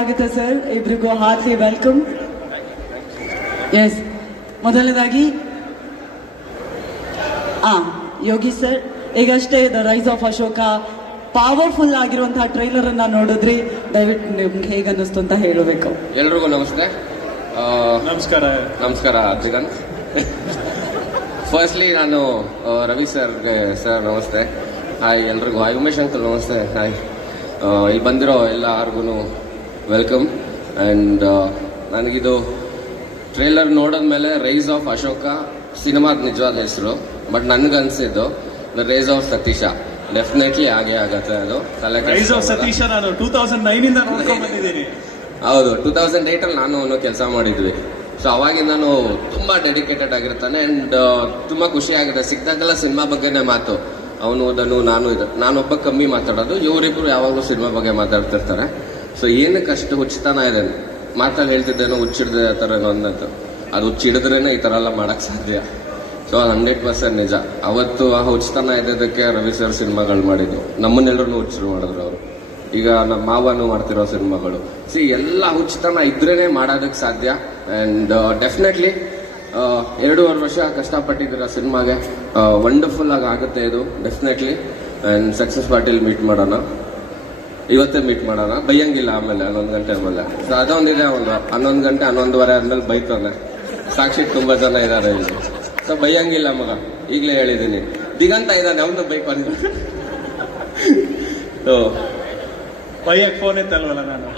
ಆಗುತ್ತೆ ಸರ್, ಇಬ್ರಿಗೂ Hartley welcome. Yes, ಮೊದಲನೇದಾಗಿ ಯೋಗಿ ಸರ್, ಈಗಷ್ಟೇ the rise of Ashoka powerful ಆಗಿರುವಂತಹ ಟ್ರೈಲರ್ ಅನ್ನ ನೋಡಿದ್ರಿ, ದಯವಿಟ್ಟು ನಿಮ್ಗೆ ಹೇಗೆ ಅನ್ನಿಸ್ತು ಅಂತ ಹೇಳಬೇಕು. ಎಲ್ರಿಗೂ ನಮಸ್ತೆ. ನಮಸ್ಕಾರ ದಿಗಂತ್. ಫಸ್ಟ್ಲಿ ನಾನು ರವಿ ಸರ್ಗೆ ಸರ್ ನಮಸ್ತೆ. ಹಾಯ್ ಎಲ್ರಿಗೂ. ಹಾಯ್ ಉಮೇಶ್ ಅಂಕಲ್ ನಮಸ್ತೆ. ಹಾಯ್. ಇಲ್ಲಿ ಬಂದಿರೋ ಎಲ್ಲರಿಗೂ ವೆಲ್ಕಮ್. ಆ್ಯಂಡ್ ನನಗಿದು ಟ್ರೇಲರ್ ನೋಡಿದ್ಮೇಲೆ ರೈಸ್ ಆಫ್ ಅಶೋಕ ಸಿನಿಮಾದ ನಿಜವಾದ ಹೆಸರು, ಬಟ್ ನನಗನ್ಸಿದ್ದು the rise of Satisha. Definitely ಹಾಗೆ ಆಗತ್ತೆ. ಅದು ರೈಸ್ ಆಫ್ ಸತೀಶ ನಾನು 2009 ಇಂದ ನೋಡ್ಕೊಂಡು ಬಂದಿದ್ದೀನಿ. ಹೌದು, 2008 ಅಲ್ಲಿ ನಾನು ಕೆಲಸ ಮಾಡಿದ್ವಿ. ಸೊ ಅವಾಗಿಂದ ನಾನು ತುಂಬಾ ಡೆಡಿಕೇಟೆಡ್ ಆಗಿರ್ತಾನೆ. ಅಂಡ್ ತುಂಬಾ ಖುಷಿ ಆಗುತ್ತೆ ಸಿಕ್ಕಾಗೆಲ್ಲ ಸಿನಿಮಾ ಬಗ್ಗೆನೇ ಮಾತು. ಅವನು ಓದನು, ನಾನೊಬ್ಬ ಕಮ್ಮಿ ಮಾತಾಡೋದು, ಇವರಿಬ್ರು ಯಾವಾಗಲೂ ಸಿನಿಮಾ ಬಗ್ಗೆ ಮಾತಾಡ್ತಿರ್ತಾರೆ. ಸೊ ಏನಕ್ಕೆ ಅಷ್ಟು ಹುಚ್ಚತನ ಇದೆ, ಮಾತಲ್ಲಿ ಹೇಳ್ತಿದ್ದೇನೋ ಹುಚ್ಚಿಡ್ದೆ ಆ ಥರ ಅನ್ನೋದು, ಅದು ಹುಚ್ಚಿಡಿದ್ರೇನೆ ಈ ಥರ ಎಲ್ಲ ಮಾಡಕ್ ಸಾಧ್ಯ. ಸೊ ಅದು 100% ನಿಜ. ಅವತ್ತು ಆ ಹುಚ್ಚತನ ಇದ್ದದಕ್ಕೆ ರವಿ ಸರ್ ಸಿನಿಮಾಗಳು ಮಾಡಿದ್ದು, ನಮ್ಮನ್ನೆಲ್ಲರೂ ಹುಚ್ಚರು ಮಾಡಿದ್ರು ಅವರು. ಈಗ ನಮ್ಮ ಮಾವನು ಮಾಡ್ತಿರೋ ಸಿನಿಮಾಗಳು ಎಲ್ಲ ಹುಚ್ಚತನ ಇದ್ರೇನೆ ಮಾಡೋದಕ್ಕೆ ಸಾಧ್ಯ. ಆ್ಯಂಡ್ ಡೆಫಿನೆಟ್ಲಿ 2.5 ವರ್ಷ ಕಷ್ಟಪಟ್ಟಿದ್ದೀರ ಸಿನಿಮಾಗೆ. ವಂಡರ್ಫುಲ್ ಆಗಿ ಆಗುತ್ತೆ ಇದು ಡೆಫಿನೆಟ್ಲಿ. ಆ್ಯಂಡ್ ಸಕ್ಸಸ್ ಪಾರ್ಟಿಲಿ ಮೀಟ್ ಮಾಡೋಣ, ಇವತ್ತೇ ಮೀಟ್ ಮಾಡೋಣ, ಬೈಯಂಗಿಲ್ಲ ಆಮೇಲೆ 11 ಗಂಟೆ ಆಮೇಲೆ. ಸೊ ಅದೊಂದಿದೆ, ಒಂದು 11 ಗಂಟೆ 11:15 ಆದ್ಮೇಲೆ ಬೈತಾನೆ. ಸಾಕ್ಷಿ ತುಂಬಾ ಜನ ಇದ್ದಾರೆ ಇಲ್ಲಿ. ಸೊ ಬೈಯಂಗಿಲ್ಲ ಮಗ, ಈಗಲೇ ಹೇಳಿದ್ದೀನಿ. ದಿಗಂತ ಇದ್ದಾನೆ, ಅವನು ಬೈಕ್ ಬಂದು ಬೈಯಕ್ ಫೋನ್ ಎತ್ತಲ್ವಲ್ಲ ನಾನು.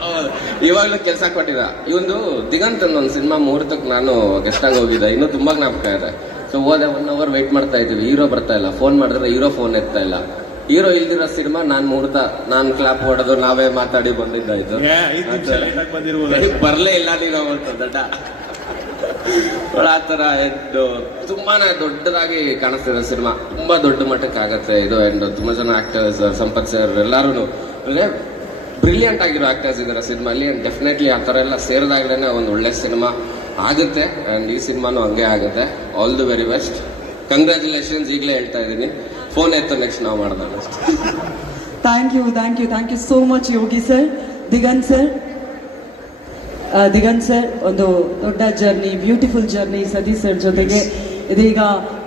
ಇವಾಗ್ಲೂ ಕೆಲಸ ಕೊಟ್ಟಿದ್ದ ಇವಂದು ದಿಗಂತ್ ಒಂದು ಸಿನಿಮಾ ಮುಹೂರ್ತಕ್ಕೆ ನಾನು ಗೆಸ್ಟ್ ಆಗಿ ಹೋಗಿದ್ದೆ. ಇನ್ನೂ ತುಂಬಾ ಜ್ಞಾಪಕ ಇದೆ. ಸೊ ಹೋದೆ, 1 hour ವೇಟ್ ಮಾಡ್ತಾ ಇದ್ದೀವಿ, ಹೀರೋ ಬರ್ತಾ ಇಲ್ಲ. ಫೋನ್ ಮಾಡಿದ್ರೆ ಹೀರೋ ಫೋನ್ ಎತ್ತಾ ಇಲ್ಲ. ಹೀರೋ ಇಲ್ದಿರೋ ಸಿನಿಮಾ ನಾನು ಕ್ಲಾಪ್ ಹೊಡೆದು ನಾವೇ ಮಾತಾಡಿ ಬಂದಿದ್ದಾಯ್ತು. ಬರ್ಲೇ ಇಲ್ಲ ನೀನು ಅಂತ ದಡ್ಡ ಆತರ. ತುಂಬಾನೇ ದೊಡ್ಡದಾಗಿ ಕಾಣಿಸ್ತಿದೆ ಸಿನಿಮಾ, ತುಂಬಾ ದೊಡ್ಡ ಮಟ್ಟಕ್ಕೆ ಆಗತ್ತೆ ಇದು. ಅಂಡ್ ತುಂಬಾ ಜನ ಆಕ್ಟರ್ಸ್, ಸಂಪತ್ ಸರ್ ಎಲ್ಲಾರು ಬ್ರಿಲಿಯಂಟ್ ಆಗಿರೋ ಆಕ್ಟರ್ಸ್ ಇದಾರೆ ಸಿನಿಮಾಲಿ. ಅಂಡ್ ಡೆಫಿನೆಟ್ಲಿ ಆ ಥರ ಎಲ್ಲ ಸೇರಿದಾಗ್ಲೇನೆ ಒಂದು ಒಳ್ಳೆ ಸಿನಿಮಾ ಆಗುತ್ತೆ. ಅಂಡ್ ಈ ಸಿನಿಮಾನು ಹಂಗೆ ಆಗುತ್ತೆ. All the very best, congratulations. ಈಗಲೇ ಹೇಳ್ತಾ ಇದ್ದೀನಿ, ಫೋನ್ ಎತ್ತು ನೆಕ್ಸ್ಟ್ ನಾವು ಮಾಡೋಣ. Thank you so much Yogi sir. Diganth sir ಒಂದು ದೊಡ್ಡ journey, beautiful journey Satish sir ಜೊತೆಗೆ. ಇದೀಗ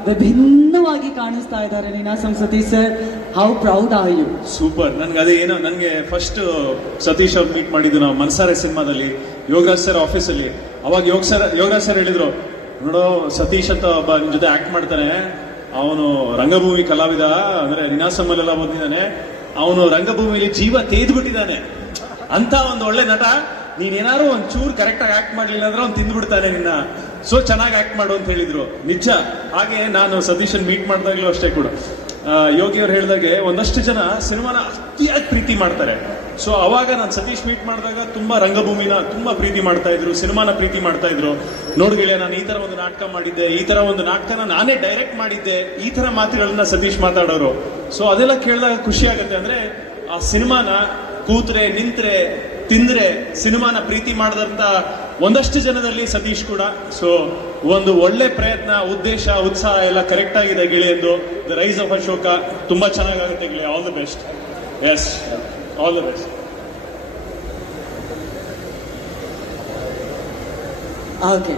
ವಿಭಿನ್ನವಾಗಿ ಕಾಣಿಸ್ತಾ ಇದ್ದಾರೆ Ninasam Satish sir. How proud are you? Super. ನನಗೆ ಫಸ್ಟ್ ಸತೀಶ್ ಅವ್ರು ಮೀಟ್ ಮಾಡಿದ್ದು ನಾವು ಮನ್ಸಾರೆ ಸಿನಿಮಾದಲ್ಲಿ ಯೋಗರಾಜ್ ಸರ್ ಆಫೀಸಲ್ಲಿ. ಅವಾಗ ಯೋಗರಾಜ್ ಸರ್ ಹೇಳಿದ್ರು, ನೋಡೋ ಸತೀಶ್ ಅಂತ ಒಬ್ಬ ನಿಮ್ ಜೊತೆ ಆಕ್ಟ್ ಮಾಡ್ತಾನೆ, ಅವನು ರಂಗಭೂಮಿ ಕಲಾವಿದ, ಅಂದ್ರೆ ನೀನಾಸಂಲ್ಲೆಲ್ಲ ಬಂದಿದ್ದಾನೆ, ಅವನು ರಂಗಭೂಮಿಲಿ ಜೀವ ತೇದ್ಬಿಟ್ಟಿದ್ದಾನೆ ಅಂತ ಒಂದು ಒಳ್ಳೆ ನಟ. ನೀನೇನಾದ್ರು ಒಂಚೂರು ಕರೆಕ್ಟ್ ಆಗಿ ಆಕ್ಟ್ ಮಾಡ್ಲಿಲ್ಲ ಅಂದ್ರೆ ಅವ್ನು ತಿಂದ್ಬಿಡ್ತಾನೆ ನಿನ್ನ. ಸೊ ಚೆನ್ನಾಗಿ ಆಕ್ಟ್ ಮಾಡು ಅಂತ ಹೇಳಿದ್ರು, ನಿಜ. ಹಾಗೆ ನಾನು ಸತೀಶನ್ ಮೀಟ್ ಮಾಡಿದಾಗ್ಲೂ ಅಷ್ಟೇ ಕೂಡ ಯೋಗಿ ಅವ್ರು ಹೇಳಿದಾಗೆ ಒಂದಷ್ಟು ಜನ ಸಿನಿಮಾನ ಅತಿಯಾಗಿ ಪ್ರೀತಿ ಮಾಡ್ತಾರೆ. ಸೊ ಅವಾಗ ನಾನು ಸತೀಶ್ ಮೀಟ್ ಮಾಡಿದಾಗ ತುಂಬಾ ರಂಗಭೂಮಿನ ತುಂಬಾ ಪ್ರೀತಿ ಮಾಡ್ತಾ ಇದ್ರು, ಸಿನಿಮಾನ ಪ್ರೀತಿ ಮಾಡ್ತಾ ಇದ್ರು. ನೋಡ್ಗಿಳೆ, ನಾನು ಈ ತರ ಒಂದು ನಾಟಕ ಮಾಡಿದ್ದೆ, ಈ ತರ ಒಂದು ನಾಟಕನ ನಾನೇ ಡೈರೆಕ್ಟ್ ಮಾಡಿದ್ದೆ, ಈ ತರ ಮಾತುಗಳನ್ನ ಸತೀಶ್ ಮಾತಾಡೋರು. ಸೊ ಅದೆಲ್ಲ ಕೇಳಿದಾಗ ಖುಷಿ ಆಗುತ್ತೆ. ಅಂದ್ರೆ ಆ ಸಿನಿಮಾನ ಕೂತ್ರೆ ನಿಂತ್ರೆ ತಿಂದ್ರೆ ಸಿನಿಮಾನ ಪ್ರೀತಿ ಮಾಡದಂತ ಒಂದಷ್ಟು ಜನದಲ್ಲಿ ಸತೀಶ್ ಕೂಡ. ಸೊ ಒಂದು ಒಳ್ಳೆ ಪ್ರಯತ್ನ, ಉದ್ದೇಶ, ಉತ್ಸಾಹ ಎಲ್ಲ ಕರೆಕ್ಟ್ ಆಗಿದೆ ಗಿಳಿ ಎಂದು. ದ ರೈಸ್ ಆಫ್ ಅಶೋಕ ತುಂಬಾ ಚೆನ್ನಾಗಾಗುತ್ತೆ ಗಿಳಿ. All the best. Yes, all the best. Okay,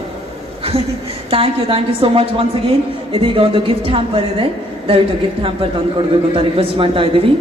thank you so much once again. ಇದೀಗ ಒಂದು ಗಿಫ್ಟ್ ಹ್ಯಾಂಪರ್ ಇದೆ, ದಯವಿಟ್ಟು ಗಿಫ್ಟ್ ಹ್ಯಾಂಪರ್ ತಂದು ಕೊಡ್ಬೇಕು ಅಂತ ರಿಕ್ವೆಸ್ಟ್ ಮಾಡ್ತಾ ಇದ್ದೀವಿ.